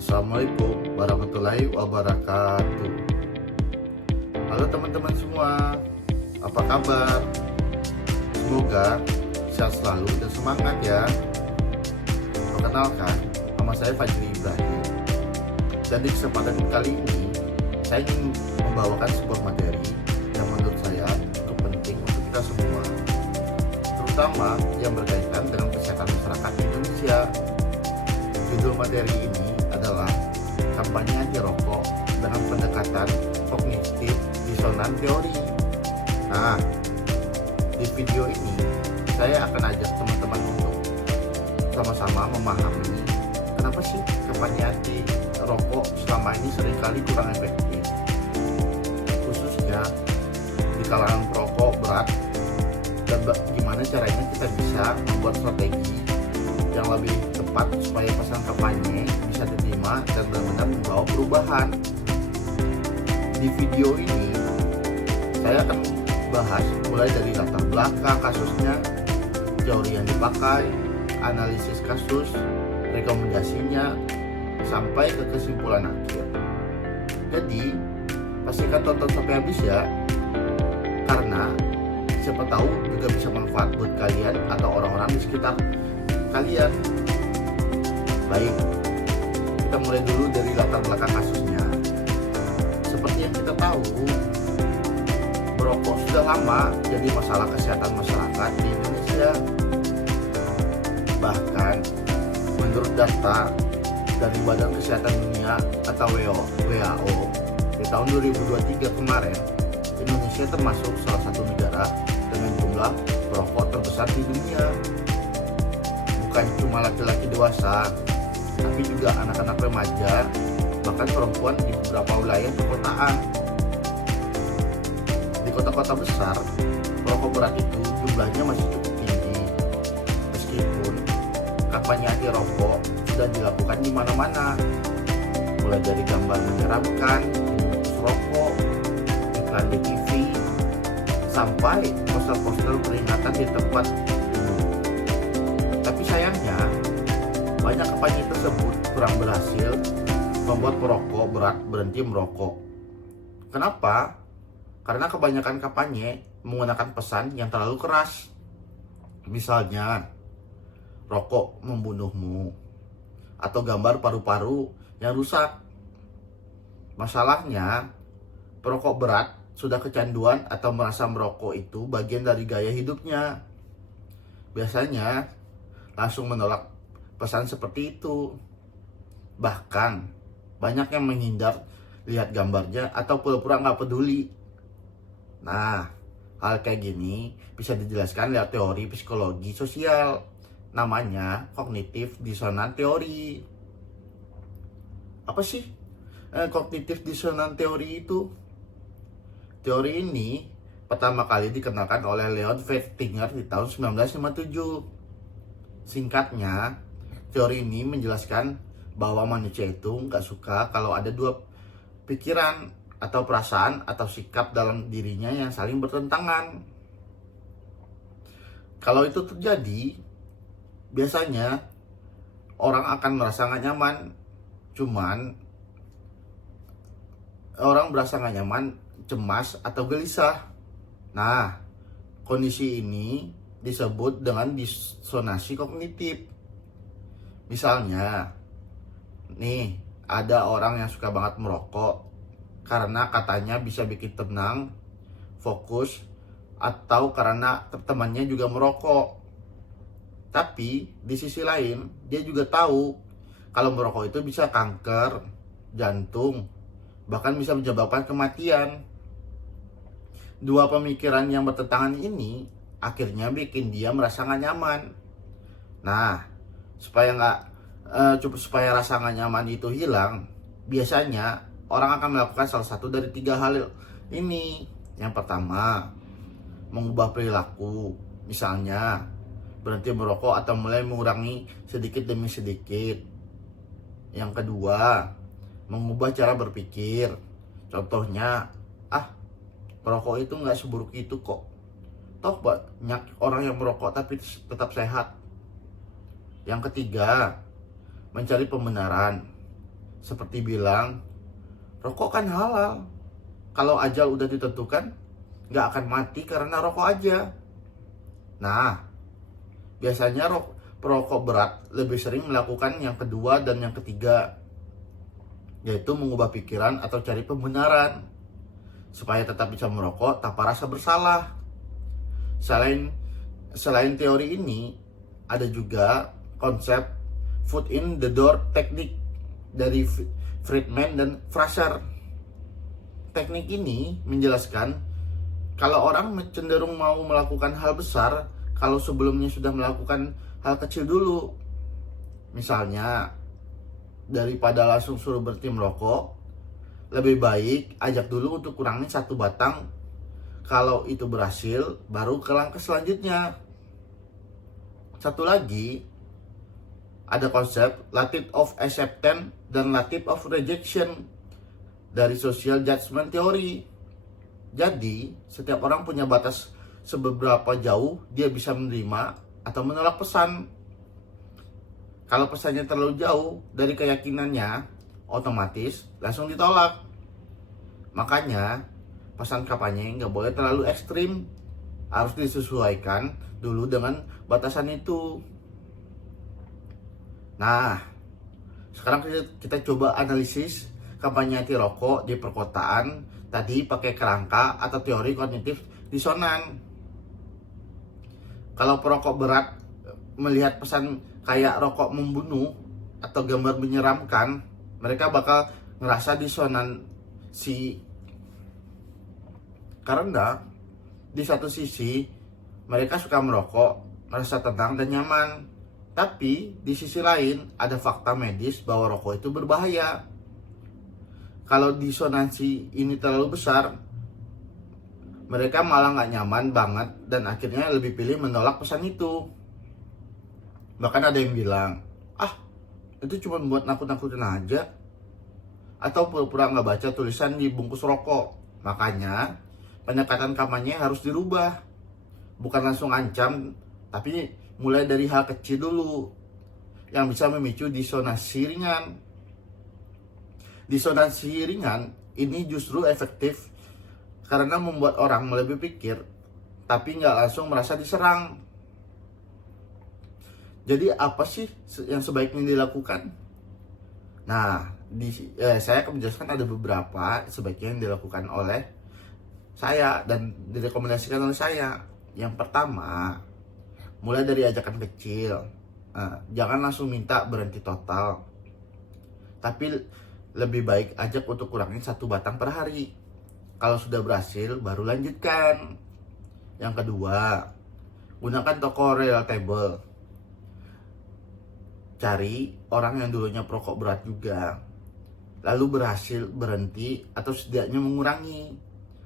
Assalamualaikum warahmatullahi wabarakatuh. Halo teman-teman semua, apa kabar? Semoga sehat selalu dan semangat ya. Perkenalkan, nama saya Fajri Ibrahim. Dan di kesempatan kali ini, saya ingin membawakan sebuah materi yang menurut saya cukup penting untuk kita semua, terutama yang berkaitan dengan kesehatan masyarakat di Indonesia. Judul materi ini adalah kampanye anti rokok dengan pendekatan kognitif disonan teori. Nah, di video ini saya akan ajak teman-teman untuk sama-sama memahami kenapa sih kampanye anti rokok selama ini seringkali kurang efektif, khususnya di kalangan perokok berat, dan gimana caranya kita bisa membuat strategi yang lebih tepat supaya pesan kampanye bisa diterima dan benar-benar membawa perubahan. Di video ini saya akan bahas mulai dari latar belakang kasusnya, teori yang dipakai, analisis kasus, rekomendasinya, sampai ke kesimpulan akhir. Jadi pastikan tonton sampai habis ya, karena siapa tahu juga bisa manfaat buat kalian atau orang-orang di sekitar kalian. Baik, kita mulai dulu dari latar belakang kasusnya. Seperti yang kita tahu, merokok sudah lama jadi masalah kesehatan masyarakat di Indonesia. Bahkan menurut data dari Badan Kesehatan Dunia atau WHO di tahun 2023 kemarin, Indonesia termasuk salah satu negara dengan jumlah perokok terbesar di dunia. Bukan cuma laki-laki dewasa, tapi juga anak-anak remaja, bahkan perempuan di beberapa wilayah perkotaan. Di kota-kota besar, perokok berat itu jumlahnya masih cukup tinggi. Meskipun kampanye anti rokok sudah dilakukan di mana-mana, mulai dari gambar menyeramkan, bungkus rokok, iklan di TV, sampai poster-poster peringatan di tempat umum. Tapi sayangnya, banyak kampanye tersebut kurang berhasil membuat perokok berat berhenti merokok. Kenapa? Karena kebanyakan kampanye menggunakan pesan yang terlalu keras. Misalnya, rokok membunuhmu, atau gambar paru-paru yang rusak. Masalahnya, perokok berat sudah kecanduan atau merasa merokok itu bagian dari gaya hidupnya. Biasanya langsung menolak pesan seperti itu. Bahkan banyak yang menghindar lihat gambarnya atau pura-pura nggak peduli. Nah, hal kayak gini bisa dijelaskan lewat teori psikologi sosial, namanya kognitif disonan teori. Apa sih kognitif disonan teori itu? Teori ini pertama kali dikenalkan oleh Leon Festinger di tahun 1957. Singkatnya, teori ini menjelaskan bahwa manusia itu nggak suka kalau ada dua pikiran atau perasaan atau sikap dalam dirinya yang saling bertentangan. Kalau itu terjadi, biasanya orang akan merasa nggak nyaman. Cuman orang berasa nggak nyaman, cemas atau gelisah. Nah, kondisi ini disebut dengan disonasi kognitif. Misalnya, nih ada orang yang suka banget merokok karena katanya bisa bikin tenang, fokus, atau karena temannya juga merokok. Tapi di sisi lain, dia juga tahu kalau merokok itu bisa kanker, jantung, bahkan bisa menyebabkan kematian. Dua pemikiran yang bertentangan ini akhirnya bikin dia merasa gak nyaman. Nah, supaya rasa gak nyaman itu hilang, biasanya orang akan melakukan salah satu dari tiga hal ini. Yang pertama, mengubah perilaku, misalnya berhenti merokok atau mulai mengurangi sedikit demi sedikit. Yang kedua, mengubah cara berpikir, contohnya, merokok itu gak seburuk itu kok, toh banyak orang yang merokok tapi tetap sehat. Yang ketiga, mencari pembenaran. seperti bilang, rokok kan halal. Kalau ajal udah ditentukan, nggak akan mati karena rokok aja. Nah, biasanya perokok berat lebih sering melakukan yang kedua dan yang ketiga, yaitu mengubah pikiran atau cari pembenaran supaya tetap bisa merokok tanpa rasa bersalah. Selain teori ini, ada juga konsep foot in the door teknik dari Friedman dan Fraser. Teknik ini menjelaskan kalau orang cenderung mau melakukan hal besar kalau sebelumnya sudah melakukan hal kecil dulu. Misalnya, daripada langsung suruh berhenti merokok, lebih baik ajak dulu untuk kurangin 1 batang. Kalau itu berhasil, baru ke langkah selanjutnya. Satu lagi, ada konsep latitude of acceptance dan latitude of rejection dari social judgment theory. Jadi, setiap orang punya batas seberapa jauh dia bisa menerima atau menolak pesan. Kalau pesannya terlalu jauh dari keyakinannya, otomatis langsung ditolak. Makanya, pesan kampanye nggak boleh terlalu ekstrim. Harus disesuaikan dulu dengan batasan itu. Nah, sekarang kita coba analisis kampanye anti rokok di perkotaan tadi pakai kerangka atau teori kognitif disonan. Kalau perokok berat melihat pesan kayak rokok membunuh atau gambar menyeramkan, mereka bakal ngerasa disonansi. Karena di satu sisi mereka suka merokok, merasa tenang dan nyaman. Tapi di sisi lain ada fakta medis bahwa rokok itu berbahaya. Kalau disonansi ini terlalu besar, mereka malah nggak nyaman banget dan akhirnya lebih pilih menolak pesan itu. Bahkan ada yang bilang, itu cuma buat nakut-nakutin aja, atau pura-pura nggak baca tulisan di bungkus rokok. Makanya pendekatan kampanye harus dirubah, bukan langsung ancam, tapi mulai dari hal kecil dulu yang bisa memicu disonansi ringan. Disonansi ringan ini justru efektif karena membuat orang mulai berpikir tapi nggak langsung merasa diserang. Jadi apa sih yang sebaiknya dilakukan? Nah, saya akan menjelaskan ada beberapa sebaiknya yang dilakukan oleh saya dan direkomendasikan oleh saya. Yang pertama, mulai dari ajakan kecil. Jangan langsung minta berhenti total, tapi lebih baik ajak untuk kurangin 1 batang per hari. Kalau sudah berhasil, baru lanjutkan. Yang kedua, gunakan toko relatable. Cari orang yang dulunya perokok berat juga, lalu berhasil berhenti atau setidaknya mengurangi.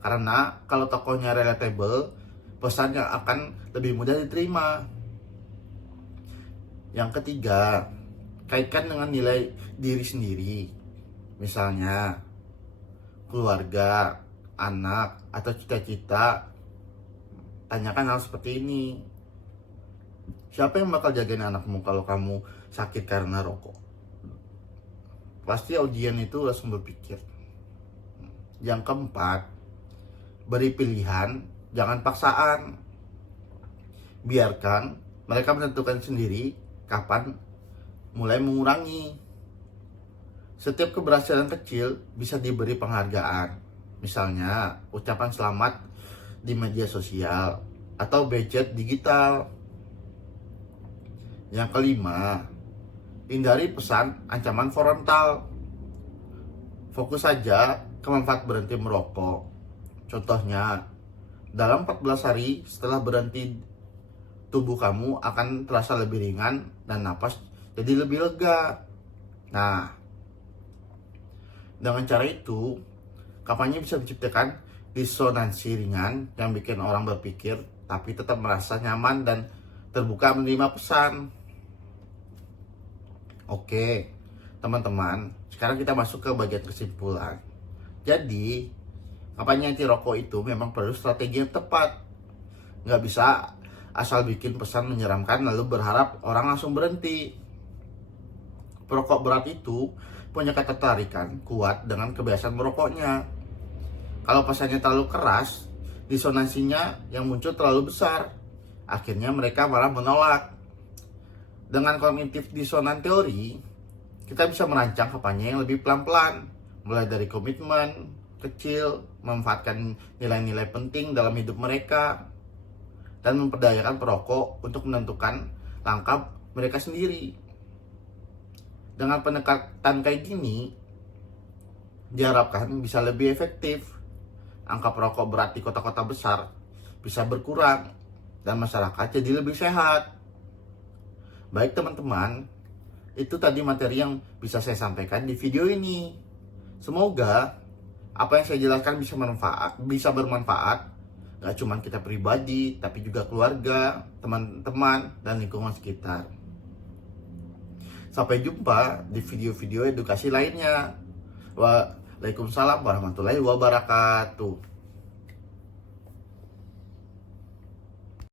Karena kalau tokonya relatable, pesannya akan lebih mudah diterima. Yang ketiga, kaitkan dengan nilai diri sendiri. Misalnya, keluarga, anak, atau cita-cita. Tanyakan hal seperti ini. Siapa yang bakal jagain anakmu kalau kamu sakit karena rokok? Pasti audien itu langsung berpikir. Yang keempat, beri pilihan, jangan paksaan. Biarkan mereka menentukan sendiri kapan mulai mengurangi. Setiap keberhasilan kecil bisa diberi penghargaan. Misalnya, ucapan selamat di media sosial atau budget digital. Yang kelima, hindari pesan ancaman frontal. Fokus saja ke manfaat berhenti merokok. Contohnya, dalam 14 hari setelah berhenti, tubuh kamu akan terasa lebih ringan dan napas jadi lebih lega. Nah, dengan cara itu, kampanye bisa menciptakan disonansi ringan yang bikin orang berpikir tapi tetap merasa nyaman dan terbuka menerima pesan. Oke, teman-teman, sekarang kita masuk ke bagian kesimpulan. Jadi, kampanye anti rokok itu memang perlu strategi yang tepat. Nggak bisa asal bikin pesan menyeramkan lalu berharap orang langsung berhenti. perokok berat itu punya ketertarikan kuat dengan kebiasaan merokoknya. Kalau pasarnya terlalu keras, disonansinya yang muncul terlalu besar. Akhirnya mereka malah menolak. Dengan kognitif disonan teori, kita bisa merancang kampanye yang lebih pelan-pelan, mulai dari komitmen kecil, memanfaatkan nilai-nilai penting dalam hidup mereka, dan memperdayakan perokok untuk menentukan langkah mereka sendiri. Dengan pendekatan kayak gini, diharapkan bisa lebih efektif. Angka perokok berat di kota-kota besar bisa berkurang, dan masyarakat jadi lebih sehat. Baik teman-teman, itu tadi materi yang bisa saya sampaikan di video ini. Semoga apa yang saya jelaskan bisa bermanfaat, gak cuma kita pribadi, tapi juga keluarga, teman-teman, dan lingkungan sekitar. Sampai jumpa di video-video edukasi lainnya. Waalaikumsalam warahmatullahi wabarakatuh.